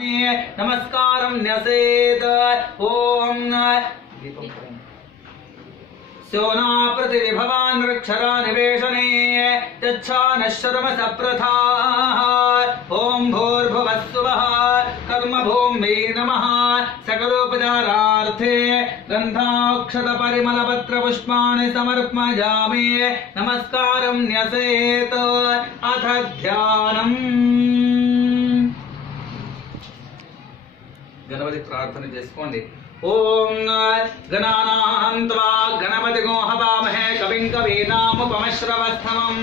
नमस्कारं न्यसेत् ओम सोना प्रतिभवान् रक्षरा निवेशने यच्छानः शर्म सप्रथा ओम भूर्भुवस्सुवः कर्म भूम्यै नमः सकलोपचारार्थे गन्धाक्षत परिमलपत्र पुष्पाणि समर्पयामि नमस्कारं न्यसेत् अथ ध्यानम् गणपति प्रार्थना చేసుకోండి ओम गणानां त्वा गणपतिगो हवामहे कविं कवीनामुपमश्रवस्तमम्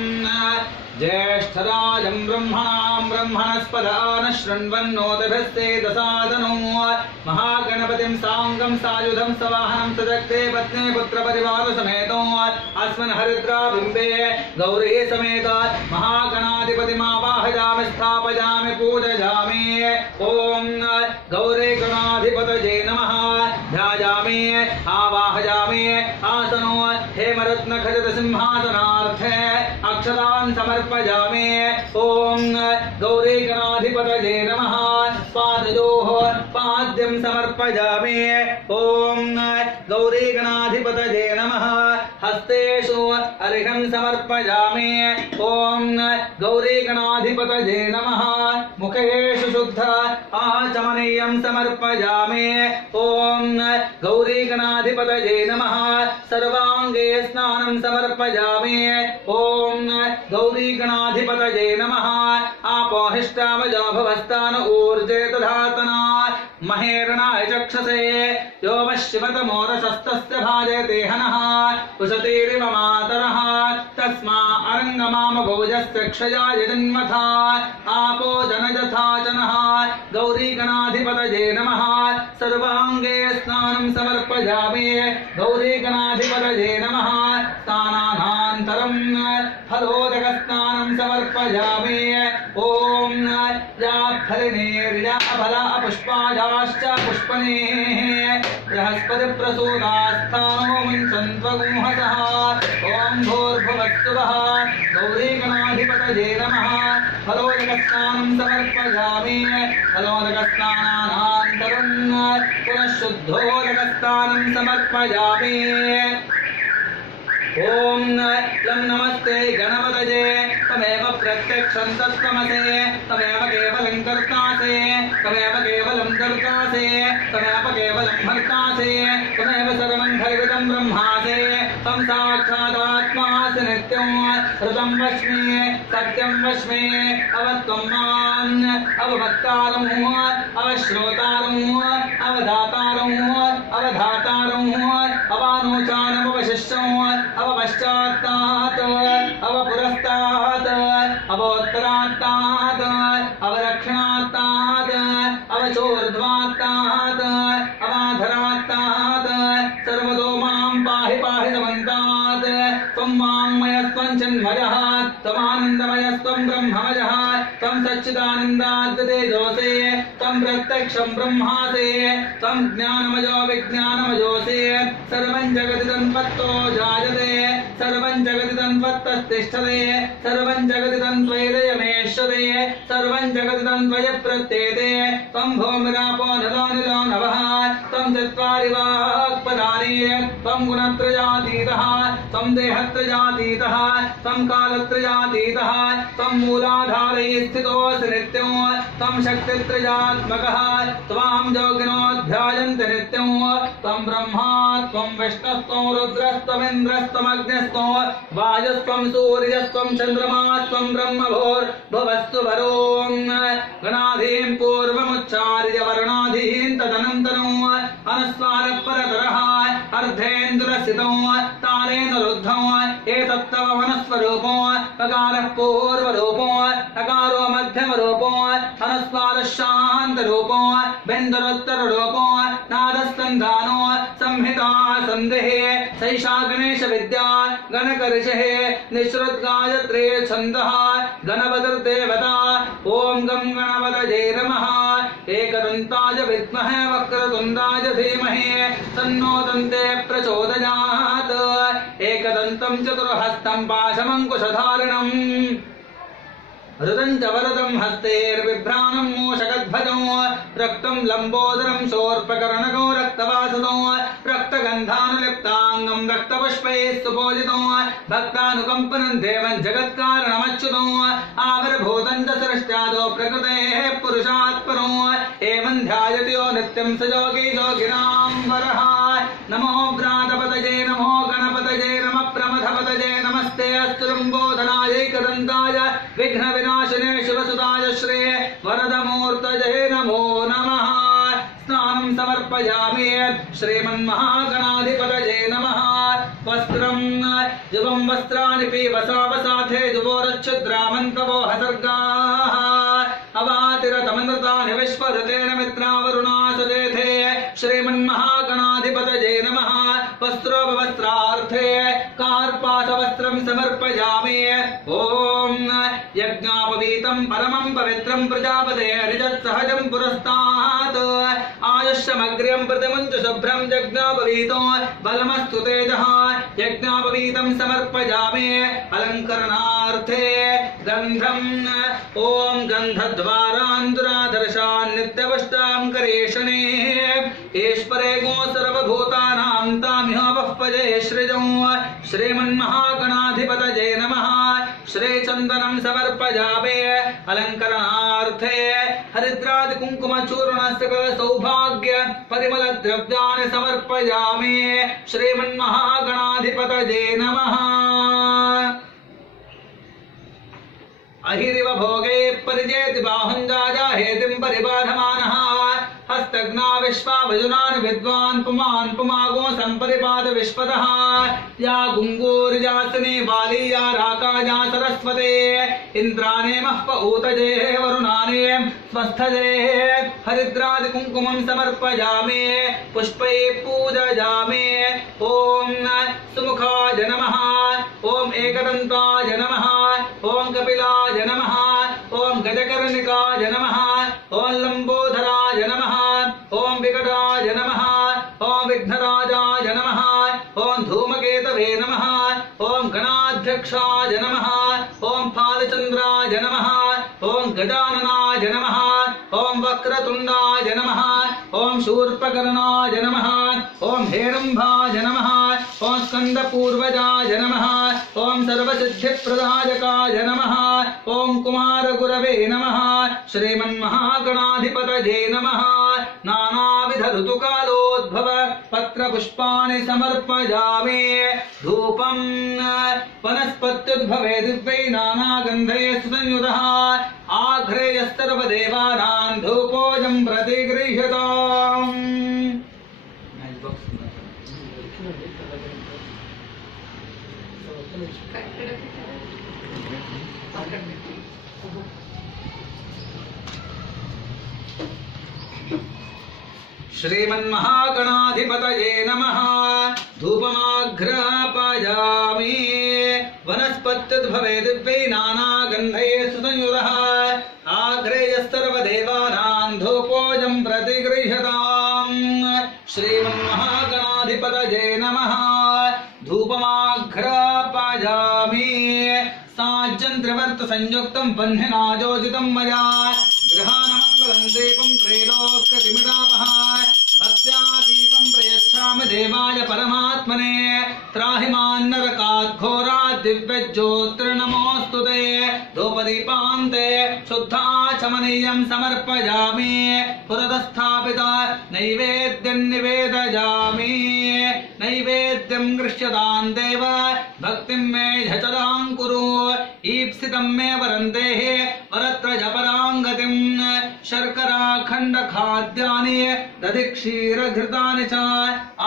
ज्येष्ठराजं ब्रह्मणां ब्रह्मणस्पदान शृण्वन्नोतिभिस्सेदसादनो महागणपतिं साङ्गं सायुधं सवाहनं सजक्ते पत्नी पुत्रपरिवार समेतो अस्मिन् हरिद्राबिम्बे गौरी समेत महागणाधिपतिमावाहयामि स्थापयामि पूजयामि ॐ गौरी गणाधिपतये नमः ध्यायामि आवाहयामि आसनो हेमरत्न खचित सिंहासनार्थे अक्षतान् समर्पयामि ॐ गौरी गणाधिपतये नमः पादयोः पाद्यं समर्पयामि ॐ गौरी गणाधिपतये नमः हस्तेषु अर्घ्यं समर्पयामि ॐ गौरी गणाधिपतये नमः मुखेषु शुद्ध आचमनीयं समर्पयामि ॐ गौरी गणाधिपतये नमः सर्वांगे स्नानं समर्पयामि ॐ गौरी गणाधिपतये नमः आपोहिष्टामजो भवस्तान ऊर्जे तधातना महेरणाय चक्षसे यो वशिवतमोरसस्तस्य भाजयते हनः उशतीरिव मातरः तस्मा अरङ्गमाम भोजस्य क्षयाय जन्मथा आपो जनजथा जनः गौरी गणाधिपतये नमः सर्वांगे स्नानं समर्पयामि गौरी गणाधिपतये नमः स्नानानन्तरं फलोदकस्नानं समर्पयामि ॐ फलिनीर्याफला पुष्पायाश्च पुष्पणेः बृहस्पतिप्रसूतास्थानो मुञ्चन्त्वगुंहसः ॐ भूर्भुवस्सुवः गौरी गणाधिपतये नमः फलोदकस्नानं समर्पयामि फलोदकस्नानानन्तरं पुनः शुद्धोदकस्नानं समर्पयामि ओम लं नमस्ते गणपतये तमेव प्रत्यक्षं तत्त्वमसे तमेव केवलं कर्तासे तमेव केवलं कर्तासे तमेव केवलं भर्तासे तमेव सर्वं खल्विदं ब्रह्मासे तं साक्षादात्मासि नित्यं ऋतं वच्मि सत्यं वच्मि अवत्वं माम् अवभक्तारं अवश्रोतारं अवधातारं अवधातारं अवानोचानमवशिष्टं अवपश्चात्तात् अवपुरस्तात् अवोत्तरात्तात् अवदक्षिणात्तात् अवचोर्ध्वात्तात् अवाधरात्तात् सर्वतो मां पाहि पाहि समन्तात् त्वं वाङ्मयस्त्वं चिन्मयः त्वमानन्दमयस्त्वं ब्रह्ममयः त्वं सच्चिदानन्दाद्तेजोसे त्वं प्रत्यक्षं ब्रह्मासे त्वं ज्ञानमयो विज्ञानमयोसे सर्वं जगति तन्वत्तो जायते सर्वं जगति तन्वत्तस्तिष्ठते सर्वं जगति तन्त्वैदयमेष्यते सर्वं जगति तन्त्वय प्रत्येते त्वं भूमिरापो नलो निलो नभः त्वं चत्वारि वाक्पदानि त्वं गुणत्रयातीतः त्वं देहत्रयातीतः त्वं कालत्रयातीतः त्वं मूलाधारे स्थितोऽसि नित्यं त्वं शक्तित्रयात्मकः त्वां योगिनोऽध्यायन्ति नित्यं त्वं ब्रह्मा त्वं विष्णुस्त्वं रुद्रस्त्वमिन्द्रस्त्वमग्निस्त्वं वायुस्त्वं सूर्यस्त्वं चन्द्रमास्त्वं ब्रह्मभूर्भुवस्सुवरों गणाधीं पूर्वमुच्चार्य वर्णाधीं तदनन्तरं अनुस्वारपरतरः अर्धेन्द्रस्थितं तारेण रुद्धं एतत्तव वनस्वरूपो अकारः पूर्वरूपो अकारो मध्यमरूपो अनुस्वारः शान्तरूपो बिन्दुरुत्तररूपो नादस्कन्धानो संहिता सन्धिः सैषा गणेश विद्या गणकऋषिः निःसृद्गायत्री छन्दः गणपतिर्देवता ॐ गं गणपतये नमः एकदन्ताय विद्महे वक्रतुण्डाय धीमहि तन्नो दन्ते प्रचोदयात् एकदन्तं चतुर्हस्तं पाशमङ्कुशधारिणम् ऋतं च वरदं हस्तैर्बिभ्राणं मूषकध्वजं रक्तं लम्बोदरं शोर्पकर्णकं रक्तवासदं रक्तगन्धानुलिप्ताङ्गं रक्तपुष्पैः सुपूजितं भक्तानुकम्पनं देवं जगत्कारणमच्युतं आविर्भूतं च सृष्ट्यादो प्रकृतेः पुरुषात् परं एवं ध्यायति यो नित्यं स योगी योगिनां वरः। नमो व्रातपतये नमो गणपतये नमः प्रमथपतये नमस्ते अस्तु लम्बोदरायैकदन्ताय विघ्नविनाशिने शिवसुताय श्री वरदमूर्तये नमो नमः। स्नानं समर्पयामि श्रीमन्महागणाधिपतये नमः। वस्त्रं युवं वस्त्राणि पीवसा वसाथे युवोरच्छुद्रामन्तवो हसर्गाः अवातिरतमनृतानि विश्वदतेन मित्रावरुणा सजेथे श्रीमन्महागणाधिपतये नमः। वस्त्रोपवस्त्रार्थे कार्पासवस्त्रं समर्पयामि। ॐ यज्ञापवीतं परमं पवित्रं प्रजापतेर्यत्सहजं पुरस्तात् आयुष्यमग्र्यं प्रतिमुञ्च शुभ्रं यज्ञापवीतो बलमस्तु तेजः यज्ञापवीतं समर्पयामि। अलङ्करणार्थे गन्धं ॐ गन्धद्वारान्दुरादर्शान् नित्यवष्टां करेशने ईश्वरे गो सर्वभूतानां तामिह वःपजे श्रिजं श्रीमन्महागणाधिपतये नमः। श्रीचन्दनं समर्पयामि। अलङ्करणार्थे हरिद्रादि कुङ्कुमचूर्ण सकल सौभाग्य परिमल द्रव्याणि समर्पयामि। श्रीमन्महागणाधिपतये नमः। अहिरिव भोगे परिजेति बाहुञ्जाजा हेतिं परिबाधमानः हस्तग्ना विश्वावजुनान् विद्वान् पुमान् पुमागो सम्परिपाद विश्वतः या गुङ्गूर्जासने वाली या राकाजा सरस्वते इन्द्राणे महप ऊतजे वरुणाने स्वस्थजे हरिद्रादि कुङ्कुमं समर्पयामि पुष्पैः पूजयामि। ॐ सुमुखाय नमः। ॐ एकदन्ताय नमः। ॐ कपिलाय नमः। ॐ गजकर्णिकाय नमः। ॐ लम्बोदराय नमः। ॐ विकटाय नमः। ॐ विघ्नराजाय नमः। ॐ धूमकेतवे नमः। ॐ गणाध्यक्षाय नमः। ॐ फालचन्द्राय नमः। ॐ गजाननाय नमः। ॐ वक्रतुण्डाय नमः। ॐ शूर्पकर्णाय नमः। ॐ हेरम्भाय नमः। ॐ स्कन्दपूर्वजाय नमः। ॐ सर्वसिद्धिप्रदायकाय नमः। ॐ कुमारगुरवे नमः। श्रीमन्महागणाधिपतये नमः। नानाविध ऋतुकालोद्भव पत्रपुष्पाणि समर्पयामि। धूपं वनस्पत्युद्भवे दिव्यै नानागन्धैः संयुतः आघ्रेयस्तर्वदेवानां धूपोऽयं प्रतिगृह्यताम्। श्रीमन्महागणाधिपतये नमः। धूपमाघ्रापयामि। वनस्पत्युद्भवे दिव्यै नानागन्धैः सुसंयुतः आघ्रेयस्तर्वदेवानां धूपोऽयं प्रतिगृह्यताम्। श्रीमन्महागणाधिपतये नमः। धूपमाघ्रापयामि। साज्यन्त्रिवर्त संयुक्तं बह्निनाजोजितं मया गृहाणमङ्गलं दीपं त्रैलोक्यतिमिरापः भक्त्या दीपं प्रयच्छामि देवाय परमात्मने त्राहि मान्नरकात् घोरात् दिव्यज्योतिर्नमोऽस्तु ते। धूपदीपान्ते शुद्धाचमनीयं समर्पयामि। पुरतस्थापित नैवेद्यं निवेदयामि। नैवेद्यं गृह्यतां देव भक्तिं मे झचदां कुरु। ईप्सितं मे वरं देहि वरत्रजपरां गतिं। शर्कराखण्डखाद्यानि दधिक्षीरघृतानि च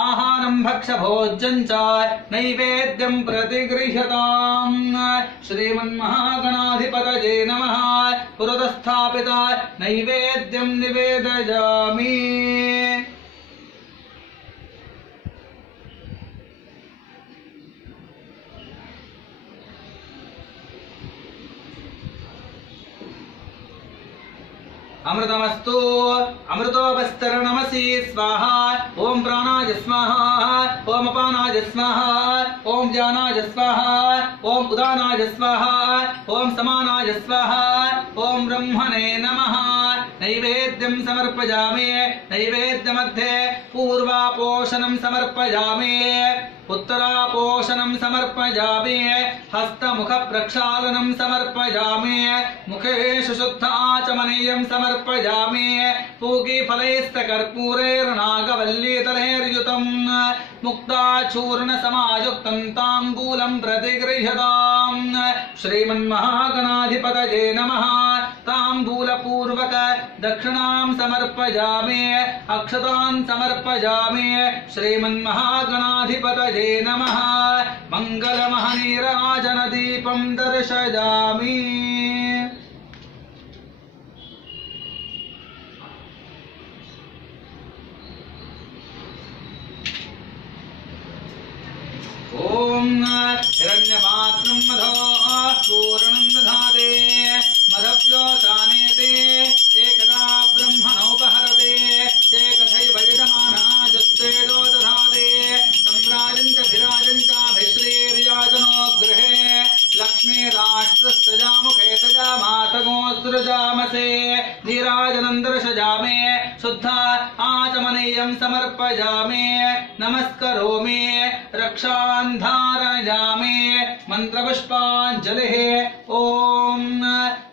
आहारं भक्ष्यभोज्यं च नैवेद्यं प्रतिगृह्यताम्। श्रीमन्महागणाधिपतये नमः। पुरतस्थापित नैवेद्यं निवेदयामि। अमृतमस्तु अमृतोपस्तरणमसि स्वाहा। ओम प्राणाय स्वाहा। ओम अपानाय स्वाहा। ओम ज्ञानाय स्वाहा। ओम उदा उदानाय स्वाहा ओम समानाय स्वाहा ओम ब्रह्मणे नमः नैवेद्यं समर्पयामि नैवेद्यमध्ये पूर्वापोषणं समर्पयामि उत्तरापोषणं समर्पयामि हस्तमुख प्रक्षालनं समर्पयामि मुखेषु शुद्धाचमनीयं समर्पयामि पूगीफलैस्तकर्पूरैर्नागवल्लीतलैर्युतं मुक्ताचूर्ण समायुक्तं ताम्बूलं प्रतिगृह्यताम् श्रीमन्महागणाधिपतये नमः ताम्बूलपूर्वक दक्षिणां समर्पयामि अक्षतान् समर्पयामि श्रीमन्महागणाधिपतये नमः मङ्गलमहनीराजनदीपं दर्शयामि ओम हिरण्यपात्रं मधो पूर्णं दधाते मधव्यो दानेते एकदा ब्रह्मणोपहरते ते कथैव यजमानः जत्तेजो दधाते सम्राजं च विराजं च विश्रीर्याजनो गृहे लक्ष्मीराष्ट्रस्तजामुखे सजामासगोऽसृजामसे धीराजनं दर्शयामि शुद्ध आचमनीयं समर्पयामि नमस्करोमि रक्षान् धारयामि मन्त्रपुष्पाञ्जलिः ॐ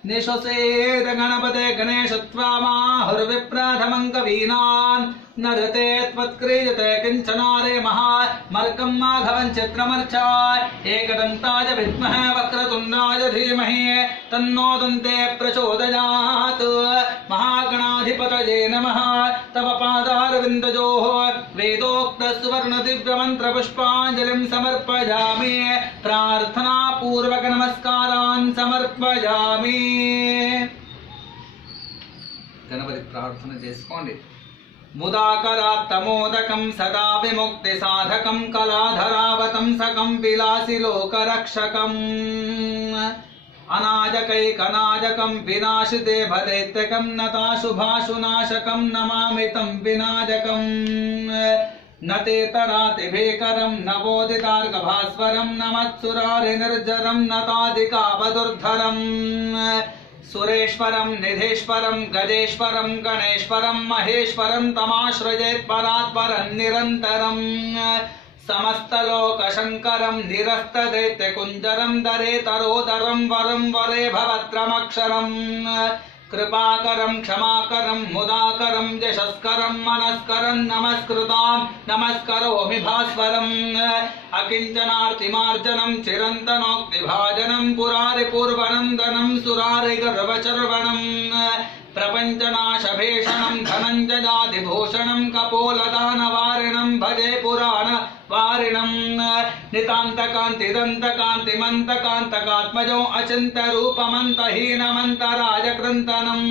निश्वसेद गणपते गणेशत्वामाहुर्विप्रथमं कवीनां नरते त्वत्क्रियते किञ्चनारे महामर्कं माघवं चित्रमर्चाय एकदन्ताय विद्महे वक्रतुण्डाय धीमहि तन्नो दन्ते प्रचोदयात् महागणाधिपतये नमः तव पादारविन्दयोः वेदोक्त सुवर्ण दिव्य मंत्र पुष्पांजलिं समर्पयामि प्रार्थना पूर्वक नमस्कारान् समर्पयामि गणपति प्रार्थना చేసుకోండి मुदाकरात्तमोदकं सदा विमुक्ति साधकं कलाधरावतं सकं विलासी लोकरक्षकम् अनाजकैकनाजकं विनाशिते भदैत्यकं नताशुभाशुनाशकं नमामि तं विनाजकम् नतेतरातिभीकरं नवोदितार्कभास्वरं नमत्सुरारिनिर्जरं नतादिकावदुर्धरम् सुरेश्वरं निधीश्वरं गजेश्वरं गणेश्वरं महेश्वरं तमाश्रयेत् परात्परं निरन्तरम् समस्तलोकशङ्करं निरस्तदैत्यकुञ्जरं दरेतरोदरं वरं वरे भवत्रमक्षरम् कृपाकरं क्षमाकरं मुदाकरं यशस्करं मनस्करं नमस्कृतां नमस्करोमि भास्वरम् अकिञ्चनार्तिमार्जनं चिरन्तनोक्तिभाजनं पुरारिपूर्वनन्दनं सुरारिगर्वचर्वणं प्रपञ्चनाशभीषणं धनञ्जयादिभूषणं कपोलदानवारिणं भजे पुराण वारिणं नितान्तकान्तिदन्तकान्तिमन्तकान्तकात्मजो अचिन्त्यरूपमन्तहीनमन्तराजकृन्तनं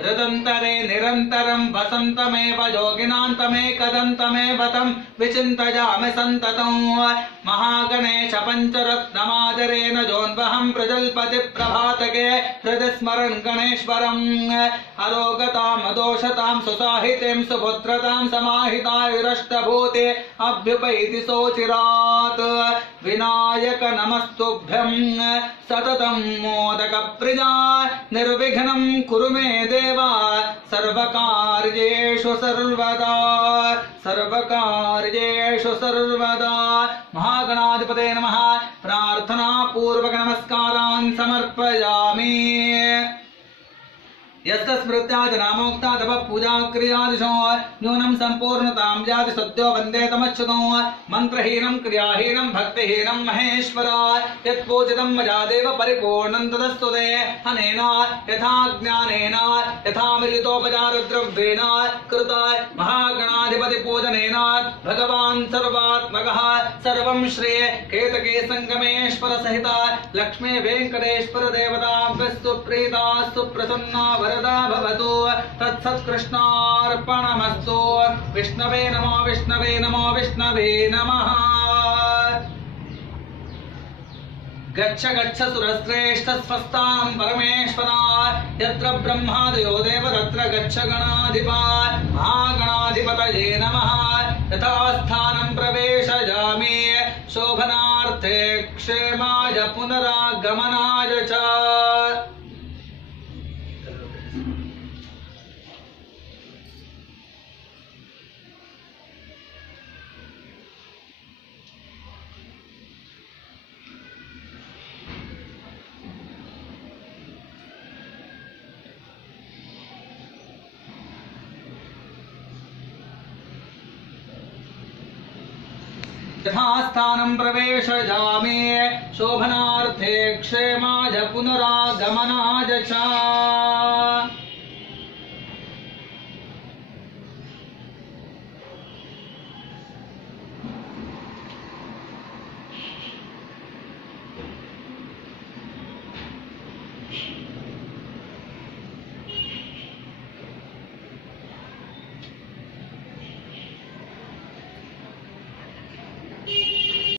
हृदन्तरे निरन्तरं वसन्तमेव योगिनान्तमेकदन्तमेव तं विचिन्तयामि सन्ततं महागणेश पञ्चरत्नमादरेण जोन्वहं प्रजल्पति प्रभातके हृदि स्मरन् गणेश्वरम् अरोगतामदोषतां सुसाहितिं सुपुत्रतां समाहितायुरष्टभूते अभ्युपैति सोचिरात् विनायक नमस्तुभ्यं सततं मोदकप्रिया निर्विघ्नं कुरु मे देवा सर्वकार्येषु सर्वदा सर्वकार्येषु सर्वदा महागणाधिपते नमः प्रार्थना पूर्वक नमस्कारान् समर्पयामि यस्तस्मृत्याच नामोक्ता तप पूजा क्रियादिशो न्यूनं सम्पूर्णतां याति सद्यो वन्दे तमच्युतो मन्त्रहीनं क्रियाहीनं भक्तिहीनं महेश्वरा यत्पूजितं मया देव परिपूर्णं तदस्तुते अनेन यथा ज्ञानेन यथा मिलितोपचारद्रव्येण कृत महागणाधिपति पूजनेन भगवान् सर्वात्मकः सर्वं श्री केतकी संगमेश्वर सहित लक्ष्मी वेंकटेश्वर देवताभ्यः सुप्रीता सुप्रसन्ना वरदा भवतु तत्सत्कृष्णार्पणमस्तु विष्णवे नमो विष्णवे नमो विष्णवे नमः गच्छ गच्छ सुरश्रेष्ठ स्वस्थानं परमेश्वरा यत्र ब्रह्मादयो देव तत्र गच्छ गणाधिपा महागणाधिपतये नमः यथा स्थानं प्रवेशयामि शोभनार्थे क्षेमाय पुनर् यथास्थानं प्रवेशयामि शोभनार्थे क्षेमाय पुनरागमनाय च